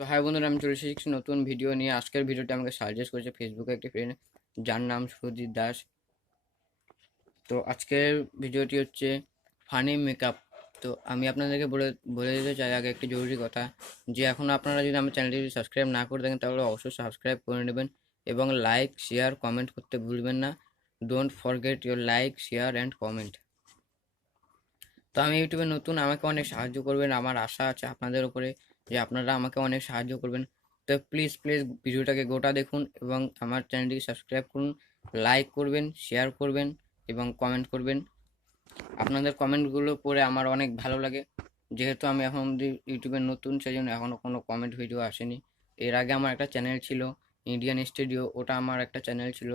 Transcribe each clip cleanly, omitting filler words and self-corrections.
তো হাই বন্ধুরা, আমি চলে এসেছি নতুন ভিডিও নিয়ে। আজকের ভিডিওটা আমাকে সাজেস্ট করেছে ফেসবুকে একটি ফ্রেন্ড, যার নাম সুজিত দাস। তো আজকের ভিডিওটি হচ্ছে ফানি মেকআপ। তো আমি আপনাদেরকে বলে বলে দিতে চাই আগে একটি জরুরি কথা, যে এখন আপনারা যদি আমার চ্যানেলটি সাবস্ক্রাইব না করে থাকেন তাহলে অবশ্যই সাবস্ক্রাইব করে নেবেন এবং লাইক শেয়ার কমেন্ট করতে ভুলবেন না। Don't forget your like share and comment. তো আমি ইউটিউবে নতুন, আমাকে অনেক সাহায্য করবেন, আমার আশা আছে আপনাদের উপরে যে আপনারা আমাকে অনেক সাহায্য করবেন। তো প্লিজ প্লিজ ভিডিওটাকে গোটা দেখুন এবং আমার চ্যানেলটিকে সাবস্ক্রাইব করুন, লাইক করবেন, শেয়ার করবেন এবং কমেন্ট করবেন। আপনাদের কমেন্টগুলো পড়ে আমার অনেক ভালো লাগে। যেহেতু আমি এখন অবধি ইউটিউবে নতুন, সেই জন্য এখনও কোনো কমেন্ট ভিডিও আসেনি। এর আগে আমার একটা চ্যানেল ছিল, ইন্ডিয়ান স্টুডিও, ওটা আমার একটা চ্যানেল ছিল।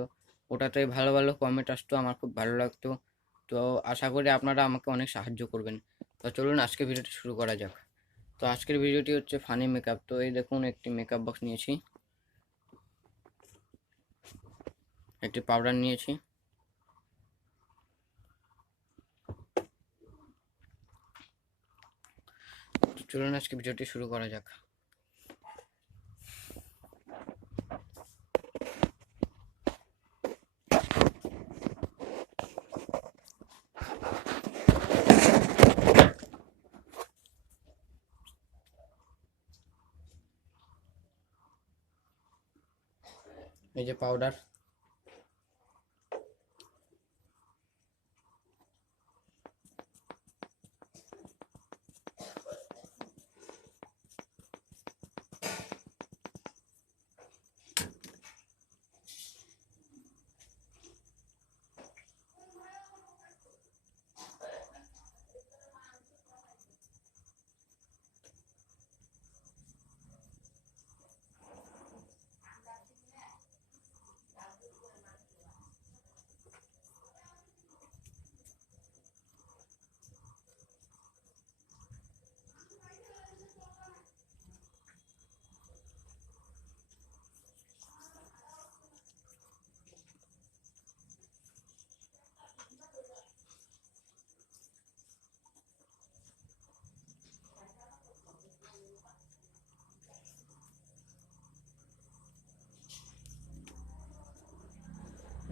ওটাতে ভালো ভালো কমেন্ট আসতো, আমার খুব ভালো লাগতো। তো আশা করি আপনারা আমাকে অনেক সাহায্য করবেন। তো চলুন আজকে ভিডিওটি শুরু করা যাক। তো আজকের ভিডিওটি হচ্ছে ফানি মেকআপ। তো এই দেখুন, একটি মেকআপ বক্স নিয়েছি, একটি পাউডার নিয়েছি। তো চলুন আজকে ভিডিওটি শুরু করা যাক। এই যে পাউডার,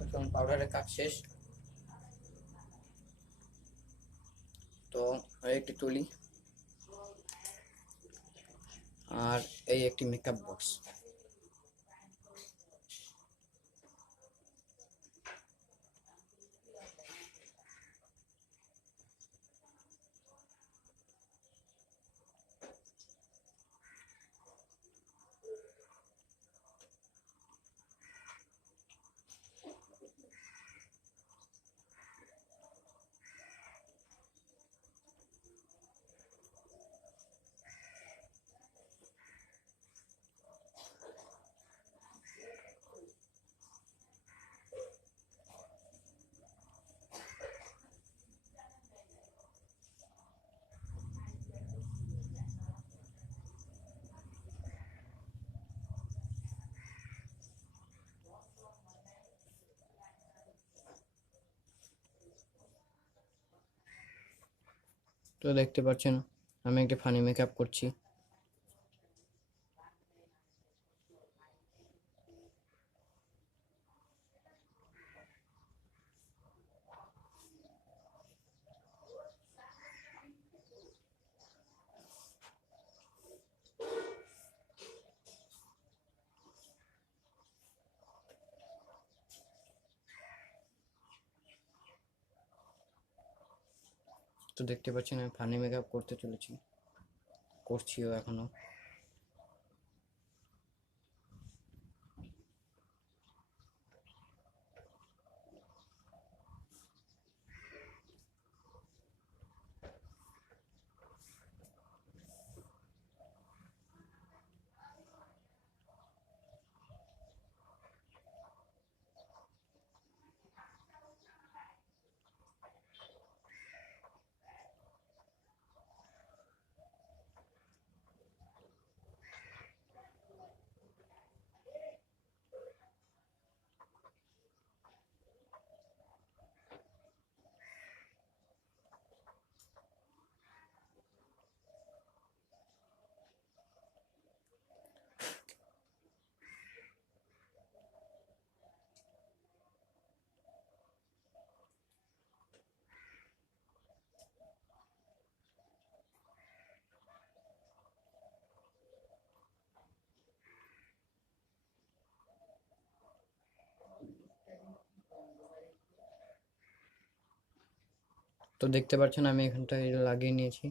এখন পাউডারের কাজ শেষ। তো এই একটি তুলি আর এই একটি মেকআপ বক্স। তো দেখতে পাচ্ছেন আমি একটি ফানি মেকআপ করছি। তো দেখতে পাচ্ছেন আমি ফানি মেকআপ করতে চলেছি, করছিও এখনো। তো দেখতে পাচ্ছেন আমি এখানটায় লাগিয়ে নিয়েছি।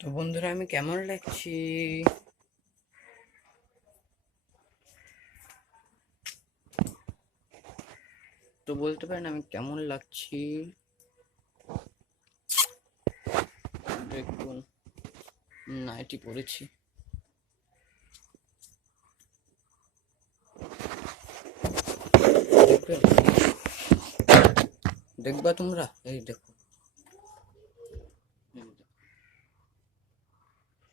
তো বন্ধুরা আমি কেমন লাগছি তো বলতে পারেন আমি কেমন লাগছি। দেখুন নাইটি পরেছি, দেখবা তোমরা, এই দেখো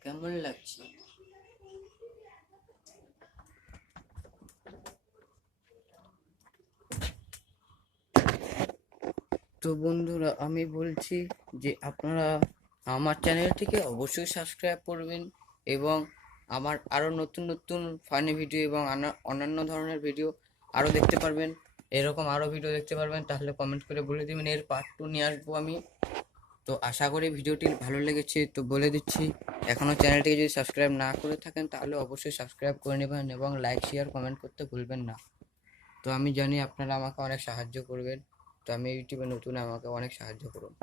কেমন লাগছে। তো বন্ধুরা আমি বলছি যে আপনারা আমার চ্যানেলটিকে অবশ্যই সাবস্ক্রাইব করবেন এবং আমার আরও নতুন নতুন ফানি ভিডিও এবং অন্যান্য ধরনের ভিডিও আরও দেখতে পারবেন। এরকম আরও ভিডিও দেখতে পারবেন, তাহলে কমেন্ট করে বলে দেবেন, এর পার্ট 2 নিয়ে আসবো আমি। তো আশা করি ভিডিওটি ভালো লেগেছে। তো বলে দিচ্ছি, এখনও চ্যানেলটিকে যদি সাবস্ক্রাইব না করে থাকেন তাহলে অবশ্যই সাবস্ক্রাইব করে নেবেন এবং লাইক শেয়ার কমেন্ট করতে ভুলবেন না। তো আমি জানি আপনারা আমাকে অনেক সাহায্য করবেন, তো আমি ইউটিউবে নতুন, আমাকে অনেক সাহায্য করুন।